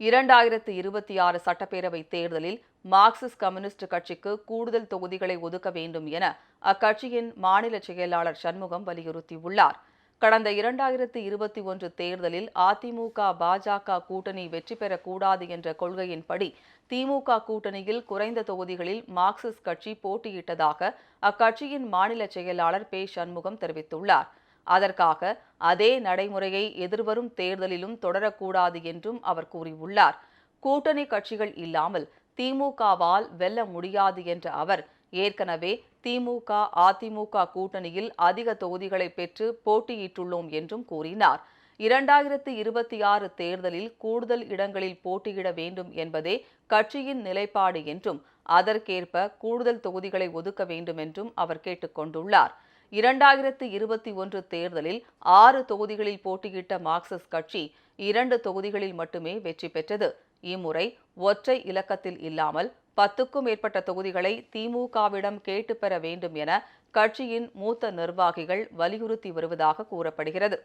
இரண்டாயிரத்து இருபத்தி ஆறு சட்டப்பேரவை தேர்தலில் மார்க்சிஸ்ட் கம்யூனிஸ்ட் கட்சிக்கு கூடுதல் தொகுதிகளை ஒதுக்க வேண்டும் என அக்கட்சியின் மாநில செயலாளர் சண்முகம் வலியுறுத்தியுள்ளார். கடந்த இரண்டாயிரத்து இருபத்தி ஒன்று தேர்தலில் அதிமுக பாஜக கூட்டணி வெற்றி பெறக்கூடாது என்ற கொள்கையின்படி திமுக கூட்டணியில் குறைந்த தொகுதிகளில் மார்க்சிஸ்ட் கட்சி போட்டியிட்டதாக அக்கட்சியின் மாநில செயலாளர் பே சண்முகம் தெரிவித்துள்ளார். அதற்காக அதே நடைமுறையை எதிர்வரும் தேர்தலிலும் தொடரக்கூடாது என்றும் அவர் கூறியுள்ளார். கூட்டணி கட்சிகள் இல்லாமல் திமுகவால் வெல்ல முடியாது என்ற அவர் ஏற்கனவே திமுக அதிமுக கூட்டணியில் அதிக தொகுதிகளை பெற்று போட்டியிட்டுள்ளோம் என்றும் கூறினார். இரண்டாயிரத்து இருபத்தி ஆறு தேர்தலில் கூடுதல் இடங்களில் போட்டியிட வேண்டும் என்பதே கட்சியின் நிலைப்பாடு என்றும் அதற்கேற்ப கூடுதல் தொகுதிகளை ஒதுக்க வேண்டும் என்றும் அவர் கேட்டுக்கொண்டுள்ளார் இரண்டாயிரத்து இருபத்தி ஒன்று தேர்தலில் ஆறு தொகுதிகளில் போட்டியிட்ட மார்க்சிஸ்ட் கட்சி இரண்டு தொகுதிகளில் மட்டுமே வெற்றி பெற்றது. இம்முறை ஒற்றை இலக்கத்தில் இல்லாமல் பத்துக்கும் மேற்பட்ட தொகுதிகளை திமுகவிடம் கேட்டு பெற வேண்டும் என கட்சியின் மூத்த நிர்வாகிகள் வலியுறுத்தி வருவதாக கூறப்படுகிறது.